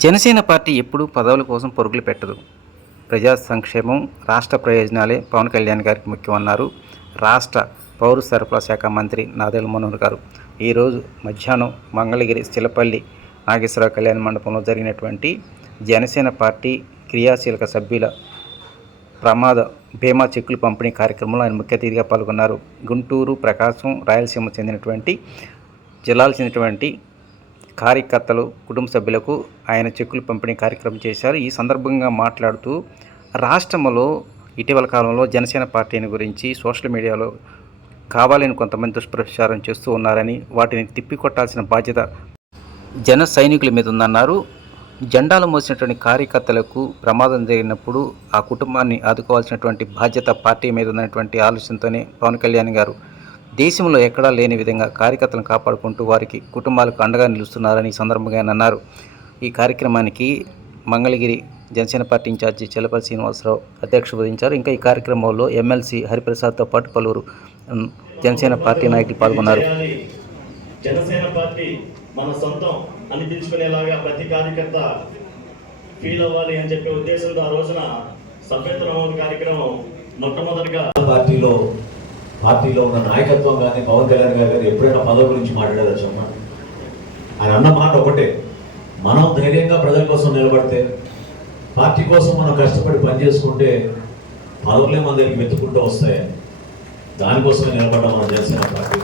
Janasena party ఎప్పుడూ పదవుల కోసం పరుగులు పెట్టదు. ప్రజా సంక్షేమం రాష్ట్ర ప్రయోజనాలే పవన్ కళ్యాణ్ గారికి ముఖ్యమన్నారు రాష్ట్ర పౌర సరఫరా శాఖ మంత్రి నాదెల మనోహర్ గారు. ఈరోజు మధ్యాహ్నం మంగళగిరి శిలపల్లి నాగేశ్వరరావు కళ్యాణ మండపంలో జరిగినటువంటి జనసేన పార్టీ క్రియాశీలక సభ్యుల ప్రమాద బీమా చెక్కులు పంపిణీ కార్యక్రమంలో ఆయన ముఖ్య అతిథిగా పాల్గొన్నారు. గుంటూరు ప్రకాశం రాయలసీమ చెందినటువంటి జిల్లాలు చెందినటువంటి కార్యకర్తలు కుటుంబ సభ్యులకు ఆయన చెక్కులు పంపిణీ కార్యక్రమం చేశారు. ఈ సందర్భంగా మాట్లాడుతూ రాష్ట్రంలో ఇటీవల కాలంలో జనసేన పార్టీని గురించి సోషల్ మీడియాలో కావాలని కొంతమంది దుష్ప్రచారం చేస్తూ ఉన్నారని వాటిని తిప్పికొట్టాల్సిన బాధ్యత జన సైనికుల మీద ఉందన్నారు. జెండాలు మోసినటువంటి కార్యకర్తలకు ప్రమాదం జరిగినప్పుడు ఆ కుటుంబాన్ని ఆదుకోవాల్సినటువంటి బాధ్యత పార్టీ మీద ఉన్నటువంటి ఆలోచనతోనే పవన్ కళ్యాణ్ గారు దేశంలో ఎక్కడా లేని విధంగా కార్యకర్తలను కాపాడుకుంటూ వారికి కుటుంబాలకు అండగా నిలుస్తున్నారని ఈ సందర్భంగా ఆయన అన్నారు ఈ కార్యక్రమానికి మంగళగిరి జనసేన పార్టీ ఇన్ఛార్జి చెలపల్లి శ్రీనివాసరావు అధ్యక్షత వహించారు ఇంకా ఈ కార్యక్రమంలో ఎమ్మెల్సీ హరిప్రసాద్తో పాటు పలువురు జనసేన పార్టీ నాయకులు పాల్గొన్నారు. జనసేన పార్టీ మన సొంతం అనిపించుకునేలాగా ప్రతి కార్యకర్త ఫీల్ అవ్వాలి అని చెప్పే ఉద్దేశంతో ఆ రోజున సభ్యత నమోదు కార్యక్రమం మొట్టమొదటిగా పార్టీలో పార్టీలో ఉన్న నాయకత్వం కానీ పవన్ కళ్యాణ్ గారు కానీ ఎప్పుడైనా పదవి గురించి మాట్లాడారు చెప్పండి? ఆయన అన్న మాట ఒకటే మనం ధైర్యంగా ప్రజల కోసం నిలబడితే పార్టీ కోసం మనం కష్టపడి పనిచేసుకుంటే పదవులే మన దగ్గరికి వెతుక్కుంటూ వస్తాయని. దానికోసమే నిలబడడం మనం చేసిన పార్టీ.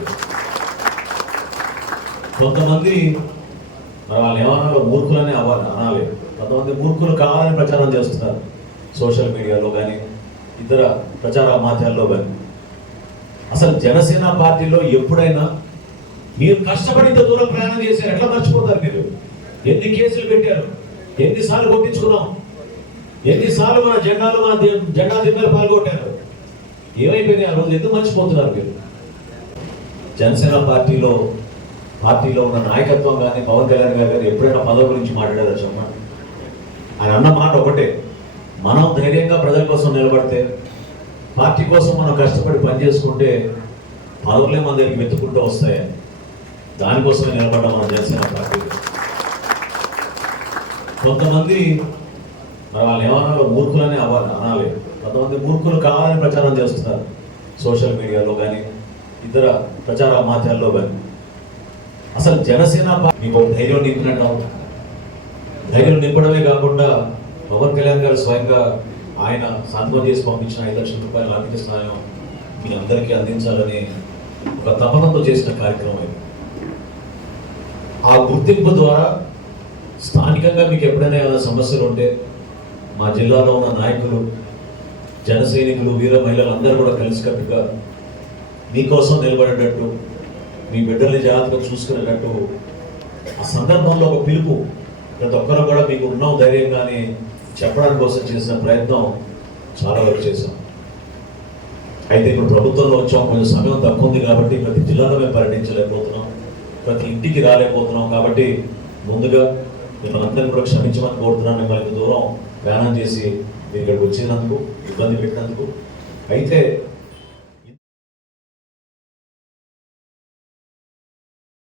కొంతమంది మరి వాళ్ళు ఏమన్నా మూర్ఖులనే అవ్వాలి అనాలి. కొంతమంది మూర్ఖులు కావాలని ప్రచారం చేస్తున్నారు సోషల్ మీడియాలో కానీ ఇతర ప్రచార మాధ్యాల్లో కానీ. అసలు జనసేన పార్టీలో ఎప్పుడైనా మీరు కష్టపడి దూరం ప్రయాణం చేశారు ఎట్లా మర్చిపోతారు మీరు? ఎన్ని కేసులు పెట్టారు? ఎన్నిసార్లు కొట్టించుకున్నాం? ఎన్నిసార్లు మన జెండాలు మన జెండా దిమ్మలు పాల్గొట్టారు? ఏమైపోయింది ఆ రోజు ఎందుకు మర్చిపోతున్నారు మీరు? జనసేన పార్టీలో పార్టీలో ఉన్న నాయకత్వం కానీ పవన్ కళ్యాణ్ గారు కానీ ఎప్పుడైనా పదవి గురించి మాట్లాడారు చెప్పండి ఆయన అన్న మాట ఒకటే మనం ధైర్యంగా ప్రజల కోసం నిలబడితే పార్టీ కోసం మనం కష్టపడి పనిచేసుకుంటే పదవులే మన దగ్గరికి వెతుక్కుంటూ వస్తాయని. దానికోసమే నిలబడ్డాం మనం జనసేన పార్టీ. కొంతమంది మరి వాళ్ళు ఏమన్నా మూర్ఖులనే అవ్వాలి అనాలి. కొంతమంది మూర్ఖులు కావాలని ప్రచారం చేస్తున్నారు సోషల్ మీడియాలో కానీ ఇతర ప్రచార మాధ్యాల్లో కానీ అసలు జనసేన పార్టీ మీకు ఒక ధైర్యం నింపినట్టు ధైర్యం నింపడమే కాకుండా పవన్ కళ్యాణ్ గారు స్వయంగా ఆయన సాంత్వన చేసి పంపించిన ఐదు లక్షల రూపాయల ఆర్థిక సహాయం మీ అందరికీ అందించాలని ఒక తపనతో చేసిన కార్యక్రమం ఇది. ఆ గుర్తింపు ద్వారా స్థానికంగా మీకు ఎప్పుడైనా ఏమైనా సమస్యలు ఉంటే మా జిల్లాలో ఉన్న నాయకులు జన సైనికులు వీర మహిళలు అందరూ కూడా కలిసికట్టుగా మీకోసం నిలబడేటట్టు మీ బిడ్డల్ని జాగ్రత్తగా చూసుకునేటట్టు ఆ సందర్భంలో ఒక పిలుపు ప్రతి ఒక్కరు కూడా మీకు ఉన్నాం ధైర్యంగానే చెప్పడం చెప్పడానికి కోసం చేసిన ప్రయత్నం చాలా వరకు చేశాం. అయితే ఇప్పుడు ప్రభుత్వంలో వచ్చాం కొంచెం సమయం తక్కువ ఉంది కాబట్టి ప్రతి జిల్లాలో మేము పర్యటించలేకపోతున్నాం ప్రతి ఇంటికి రాలేకపోతున్నాం కాబట్టి ముందుగా మిమ్మల్ని అందరినీ కూడా క్షమించమని కోరుతున్నాను. మిమ్మల్ని దూరం ప్రయాణం చేసి మీరు ఇక్కడికి వచ్చినందుకు ఇబ్బంది పెట్టినందుకు. అయితే